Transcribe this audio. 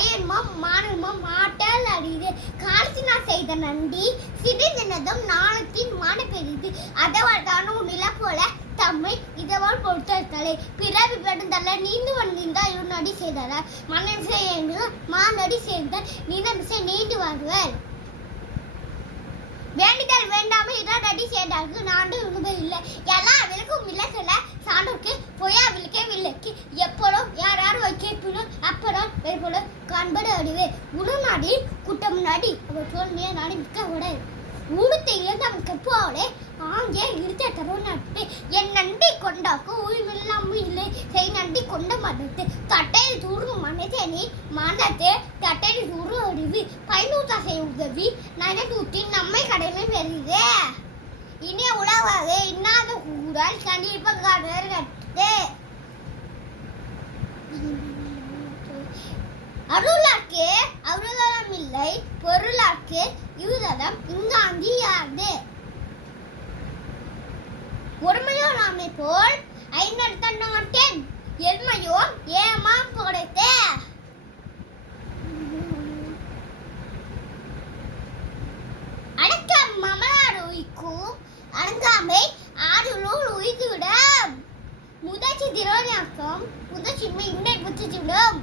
வயன்மம் மானமும் மாட்டல் அறிது காலத்தினா செய்த நன்றி சிறிதினதும் நாணத்தின் மான பெரிது அதவால் தானும் நில போல தம்மை இதவால் பொறுத்தலை பிறவி பெருந்தல்ல நீந்து வந்திருந்தா நடி செய்தார மன்னன் செய்ய மாநடி சேர்ந்த நிலமிசை நீண்டு வாழ்வர் வேண்டிதல் வேண்டாமல் இதான் நடி செய்தார்கள் நாடு உணவு இல்லை எல்லா விளக்கும் விளக்கல சான்றோருக்கு பொய்யா விளக்க விளக்கி எப்போதும் யார் யார் வைக்கப்படும் அப்பதான் வெறுப்படும் காண்பது அறிவு உணநாடி கூட்டம் நாடி அவர் தோல்விய நாடி மிக்க உடை ஊடத்தை இழந்தவன் கற்போடே ஆங்கே இருத்த தரும் நட்டு என் நன்றி கொண்டாக்கும் உயிரில்லாம் இல்லை செய் நன்றி கொண்ட மதத்து தட்டையில் தூரும் மனதேனி மானத்தை தட்டையில் தூரும் அறிவு பயனூத்தாசை உதவி நகத்தூத்தின் நம்மை கடமை பெறுது இனிய உலகாக இன்னாத கூடால் கண்டிப்பாக கட்டு அருளாக்கே அருளம் இல்லை பொருளாக்கே யூதம் இங்காந்தி யாது ஒருமையோ நாமை போல் ஐநடுத்த நாட்டேன் என்மையோ ஏமாம் படைத்தே அடக்கம் மமனார் உயிக்கும் அடங்காமை ஆறுநூல் உயிர்த்துவிடும் முதச்சி திரோணியாக்கம் முதச்சின்மை இன்னை புத்திவிடும்